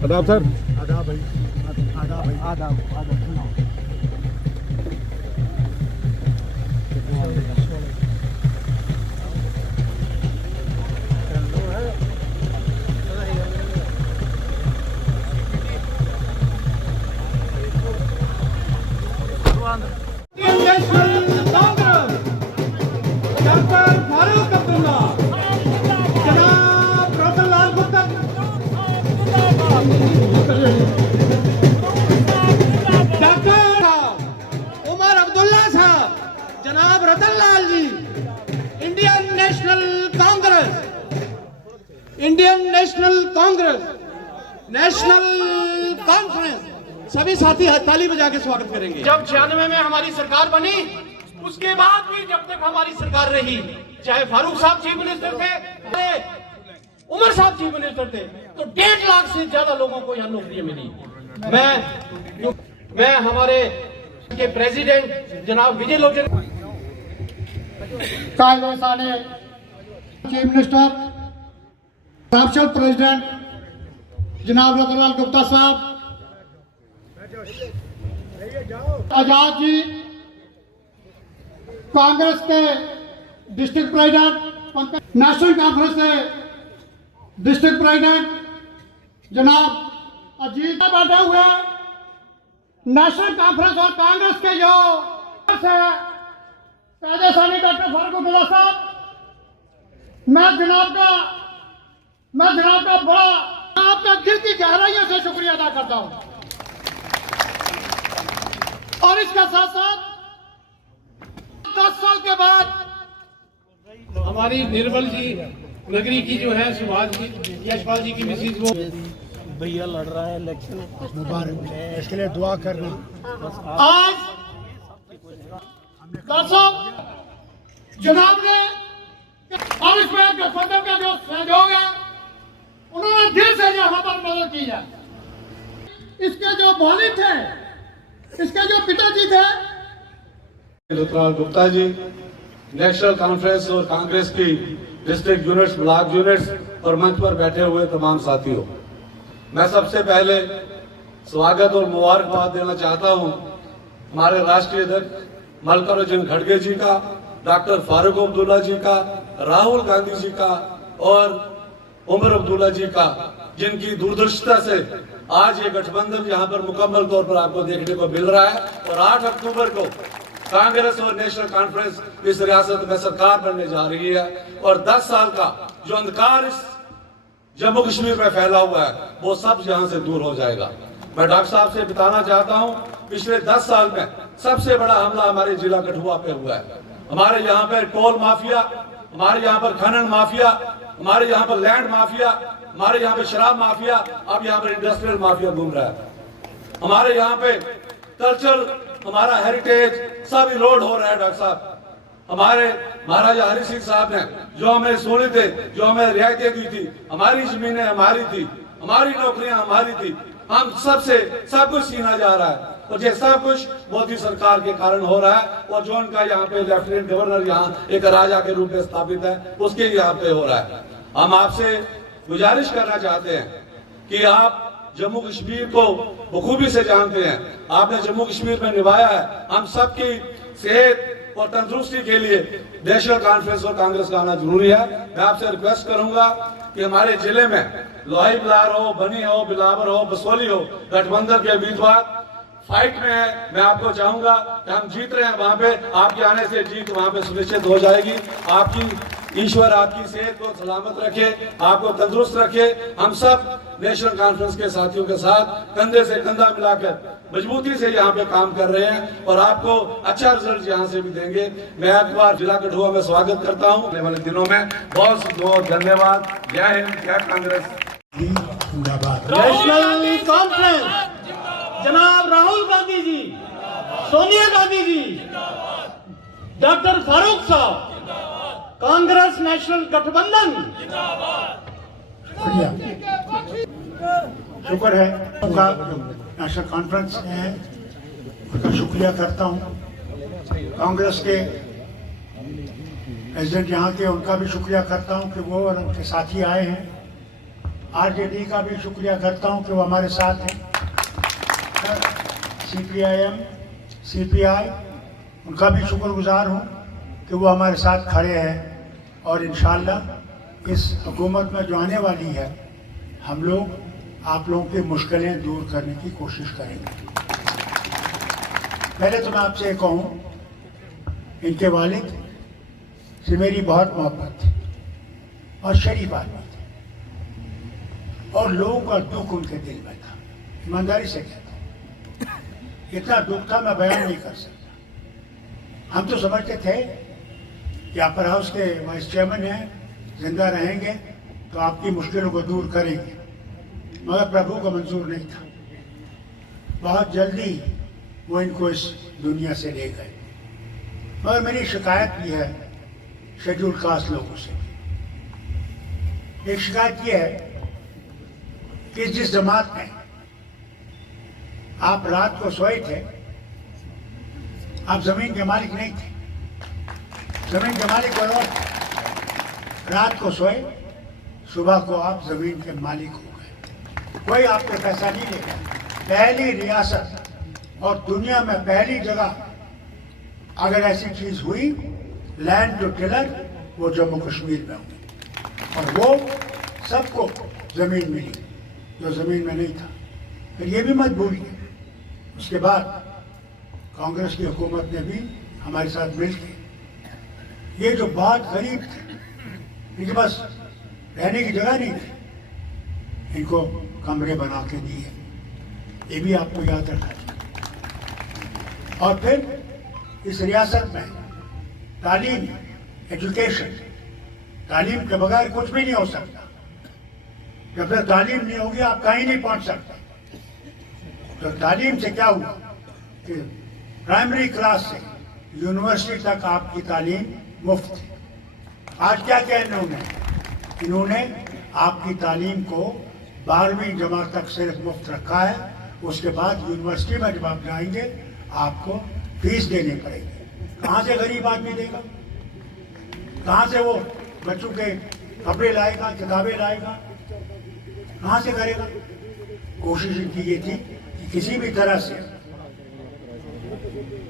आदाब सर। आदाब भाई, आदाब भाई, आदाब आदाब। डॉक्टर फारूक अब्दुल्ला, जनाब रतनलाल गुप्ता, डॉक्टर उमर अब्दुल्ला साहब, जनाब Ratanlal ji, Indian National Congress, National Conference, सभी साथी ताली बजा के स्वागत करेंगे। जब 96 में हमारी सरकार बनी, उसके बाद भी जब तक हमारी सरकार रही, चाहे फारूक साहब चीफ मिनिस्टर थे, उमर साहब चीफ मिनिस्टर थे, तो 1.5 लाख से ज्यादा लोगों को यहाँ नौकरियां मिली। मैं हमारे के प्रेसिडेंट जनाब विजय लोचन कायदेसाने चीफ मिनिस्टर, कैबिनेट प्रेसिडेंट जनाब रतनलाल गुप्ता साहब, आजाद जी, कांग्रेस के डिस्ट्रिक्ट प्रेसिडेंट, नेशनल कॉन्फ्रेंस के डिस्ट्रिक्ट प्रेसिडेंट जनाब अजीत बैठे हुए, नेशनल कॉन्फ्रेंस और कांग्रेस के जो कायदेसानी डॉक्टर फारूक अब्दुल्ला साहब, मैं जनाब का बड़ा आपका दिल की गहराइयों से शुक्रिया अदा करता हूं। और इसके साथ साथ 10 साल के बाद हमारी निर्मल जी नगरी की जो है सुभाष जी यशपाल जी की मिसेज, वो भैया लड़ रहा है इलेक्शन, मुबारक, इसके लिए दुआ करना। आज दर्शक जनाब ने और इसमें गठबंधन का जो सहयोग है, उन्होंने दिल से यहाँ पर मदद की है। इसके जो वालिद थे, इसके जो पिताजी थे, रतनलाल गुप्ता जी, नेशनल कॉन्फ्रेंस और कांग्रेस की डिस्ट्रिक्ट यूनिट्स, ब्लॉक यूनिट्स और मंच पर बैठे हुए तमाम साथियों, मैं सबसे पहले स्वागत और मुबारकबाद देना चाहता हूं हमारे राष्ट्रीय अध्यक्ष मल्लिकार्जुन खड़गे जी का, डॉक्टर फारूक अब्दुल्ला जी का, राहुल गांधी जी का और उमर अब्दुल्ला जी का, जिनकी दूरदर्शिता से आज ये गठबंधन यहाँ पर मुकम्मल तौर पर आपको देखने को मिल रहा है। और 8 अक्टूबर को कांग्रेस और नेशनल कॉन्फ्रेंस इस रियासत में सरकार बनने जा रही है और 10 साल का जो अंधकार इस जम्मू कश्मीर में फैला हुआ है, वो सब यहाँ से दूर हो जाएगा। मैं डॉक्टर साहब से बताना चाहता हूँ, पिछले 10 साल में सबसे बड़ा हमला हमारे जिला कठुआ पे हुआ है। हमारे यहाँ पर टोल माफिया, हमारे यहाँ पर खनन माफिया, हमारे यहाँ पर लैंड माफिया, हमारे यहाँ पे शराब माफिया, अब यहाँ पर इंडस्ट्रियल माफिया घूम रहा है। हमारे यहाँ पे कल्चर, हमारा हेरिटेज सब इरोड हो रहा है। डॉक्टर साहब, हमारे महाराजा हरि सिंह साहब ने जो हमें सोने थे, जो हमें रियायतें दी थी, हमारी जमीनें हमारी थी, हमारी नौकरियां हमारी थी, हम सबसे सब कुछ छीना जा रहा है। और ये सब कुछ मोदी सरकार के कारण हो रहा है। और जो उनका यहाँ पे लेफ्टिनेंट गवर्नर यहाँ एक राजा के रूप में स्थापित है, उसके यहाँ पे हो रहा है। हम आपसे गुजारिश करना चाहते हैं कि आप जम्मू कश्मीर को बखूबी से जानते हैं, आपने जम्मू कश्मीर में निभाया है। हम सबकी सेहत और तंदुरुस्ती के लिए नेशनल कॉन्फ्रेंस और कांग्रेस का आना जरूरी है। मैं आपसे रिक्वेस्ट करूंगा कि हमारे जिले में लोहाई बिलार हो, बनी हो, बिलावर हो, बसोली हो, गठबंधन के उम्मीदवार फाइट में है। मैं आपको चाहूंगा कि हम जीत रहे हैं, वहां पे आपके आने से जीत वहां पे सुनिश्चित हो जाएगी। आपकी ईश्वर आपकी सेहत को सलामत रखे, आपको तंदुरुस्त रखे। हम सब नेशनल कॉन्फ्रेंस के साथियों के साथ कंधे से कंधा मिलाकर मजबूती से यहाँ पे काम कर रहे हैं और आपको अच्छा रिजल्ट यहाँ से भी देंगे। मैं एक बार जिला कठुआ में स्वागत करता हूँ। आने वाले दिनों में बहुत बहुत धन्यवाद। जय हिंद, जय कांग्रेस। नेशनल कॉन्फ्रेंस जनाब राहुल गांधी जी, सोनिया गांधी जी, डॉक्टर फारूक साहब, कांग्रेस कांग्रेस नेशनल गठबंधन। शुक्र है उनका नेशनल कॉन्फ्रेंस है, उनका शुक्रिया करता हूँ। कांग्रेस के प्रेसिडेंट यहाँ के, उनका भी शुक्रिया करता हूँ कि वो और उनके साथी आए हैं। आरजेडी का भी शुक्रिया करता हूँ कि वो हमारे साथ हैं। CPIM, CPI, उनका भी शुक्रगुजार हूँ कि वो हमारे साथ खड़े हैं। और इंशाअल्लाह इस हुकूमत में जो आने वाली है, हम लोग आप लोगों की मुश्किलें दूर करने की कोशिश करेंगे। पहले तो मैं आपसे कहूँ, इनके वालिद से मेरी बहुत मोहब्बत थी और शरीफ आदमी थे और लोगों का दुख उनके दिल में था, ईमानदारी से कहता हूँ। इतना दुख था मैं बयान नहीं कर सकता। हम तो समझते थे कि अपर हाउस के वाइस चेयरमैन हैं, जिंदा रहेंगे तो आपकी मुश्किलों को दूर करेंगे, मगर प्रभु को मंजूर नहीं था। बहुत जल्दी वो इनको इस दुनिया से ले गए। मगर मेरी शिकायत भी है शेड्यूल कास्ट लोगों से। एक शिकायत ये है कि जिस जमात में आप रात को सोए थे, आप जमीन के मालिक नहीं थे, जमीन के मालिक कोई और थे। रात को सोए, सुबह को आप जमीन के मालिक हो गए। कोई आपके पैसा नहीं लेगा। पहली रियासत और दुनिया में पहली जगह अगर ऐसी चीज हुई, लैंड टू टिलर, वो जम्मू कश्मीर में हुई और वो सबको जमीन मिली जो जमीन में नहीं था। फिर ये भी मत भूलिए, उसके बाद कांग्रेस की हुकूमत ने भी हमारे साथ मिलकर ये जो बहुत गरीब थे, इनके पास रहने की जगह नहीं थी, इनको कमरे बना के दिए। ये भी आपको याद रखना चाहिए। और फिर इस रियासत में तालीम, एजुकेशन, तालीम के बगैर कुछ भी नहीं हो सकता। जब तक तालीम नहीं होगी आप कहीं नहीं पहुंच सकते। तो तालीम से क्या हुआ कि प्राइमरी क्लास से यूनिवर्सिटी तक आपकी तालीम मुफ्त है। आज क्या किया इन्होंने आपकी तालीम को 12वीं जमात तक सिर्फ मुफ्त रखा है। उसके बाद यूनिवर्सिटी में जब आप जाएंगे आपको फीस देनी पड़ेगी। कहाँ से गरीब आदमी देगा? कहाँ से वो बच्चों के कपड़े लाएगा, किताबें लाएगा? कहाँ से करेगा? कोशिश इनकी ये थी कि किसी भी तरह से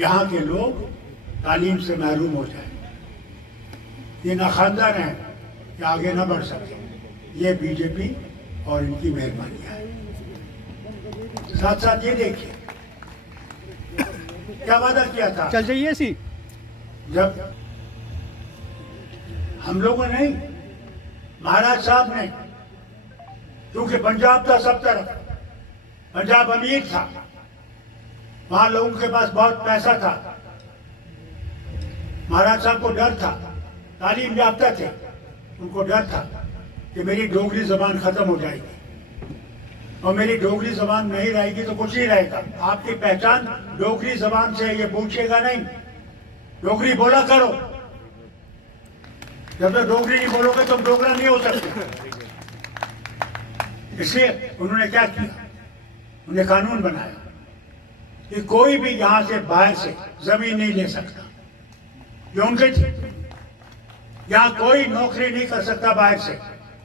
यहाँ के लोग तालीम से महरूम हो जाए। ये ना खानदान है कि आगे ना बढ़ सके। ये बीजेपी और इनकी मेहरबानी है। साथ साथ ये देखिए क्या वादा किया था। चल जाइए सी। जब हम लोगों ने, महाराज साहब ने, क्योंकि पंजाब था सब तरफ, पंजाब अमीर था, वहां लोगों के पास बहुत पैसा था। महाराज साहब को डर था, तालीम याफ्ता थे, उनको डर था कि मेरी डोगरी जबान खत्म हो जाएगी और मेरी डोगरी जबान नहीं रहेगी तो कुछ नहीं रहेगा। आपकी पहचान डोगरी जबान से, ये पूछेगा नहीं। डोगरी बोला करो। जब तक डोगरी नहीं बोलोगे तुम डोगरा नहीं हो सकते। इसलिए उन्होंने क्या किया, उन्हें कानून बनाया कि कोई भी यहां से बाहर से जमीन नहीं ले सकता। जो उनके थे, यहां कोई नौकरी नहीं कर सकता बाहर से।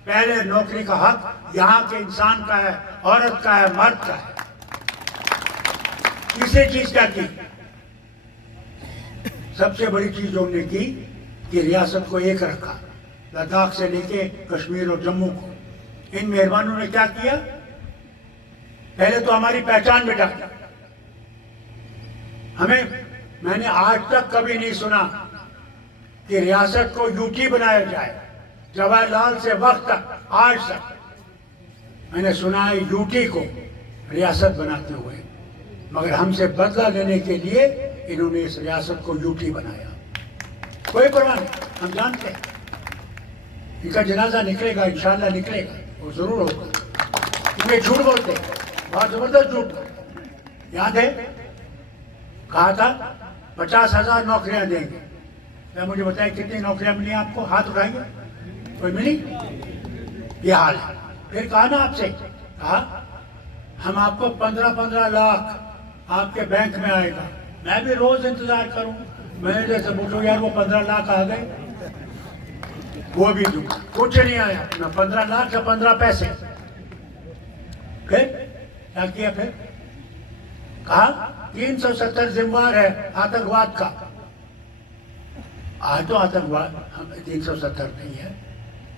पहले नौकरी का हक यहाँ के इंसान का है, औरत का है, मर्द का है। तीसरी चीज क्या की, सबसे बड़ी चीज जो हमने की कि रियासत को एक रखा, लद्दाख से लेके कश्मीर और जम्मू को। इन मेहरबानों ने क्या किया, पहले तो हमारी पहचान मिटा दी। मैंने आज तक कभी नहीं सुना कि रियासत को यूटी बनाया जाए। जवाहरलाल से वक्त तक, आज तक मैंने सुना है यूटी को रियासत बनाते हुए, मगर हमसे बदला लेने के लिए इन्होंने इस रियासत को यूटी बनाया। कोई परवाह नहीं, हम जानते हैं इनका जनाजा निकलेगा, इंशाल्लाह निकलेगा, वो जरूर होगा। क्योंकि झूठ बोलते हैं, बहुत जबरदस्त झूठ बोलते। याद है कहा था 50,000 नौकरियां देंगे, क्या मुझे बताइए कितनी नौकरियां मिली आपको? हाथ उठाइए, कोई मिली? ये हाल है। फिर कहा ना आपसे, कहा हम आपको 15-15 लाख आपके बैंक में आएगा। मैं भी रोज इंतजार करूं, मैनेजर से पूछूं यार वो 15 लाख आ गए, वो भी दूं, कुछ नहीं आया ना 15 लाख या 15 पैसे। फिर क्या किया? फिर कहा 370 जिम्मेवार है आतंकवाद का। आज तो आतंकवाद 370 नहीं है,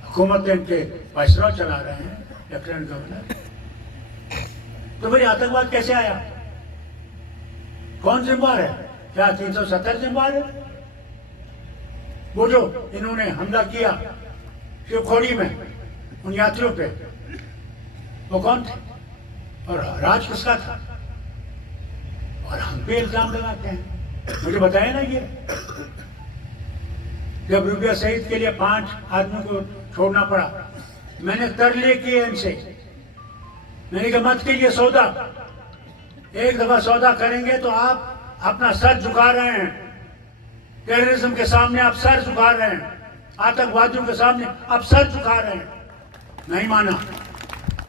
हुकूमत इनके वाइसरॉय चला रहे हैं, लेफ्टिनेंट गवर्नर। तो फिर आतंकवाद कैसे आया? कौन जिम्मेवार है? क्या 370 जिम्मेवार है? वो जो इन्होंने हमला किया शिवखोड़ी में उन यात्रियों पे, वो कौन थे और राज किसका था? और हम पे इल्जाम लगाते हैं। मुझे बताया ना ये, जब रुपया शहीद के लिए 5 आदमियों को छोड़ना पड़ा, मैंने तरले किए इनसे, मैंने कहा मत कीजिए सौदा, एक दफा सौदा करेंगे तो आप अपना सर झुका रहे हैं, टेररिज्म के सामने आप सर झुका रहे हैं, आतंकवादियों के सामने आप सर झुका रहे हैं। नहीं माना।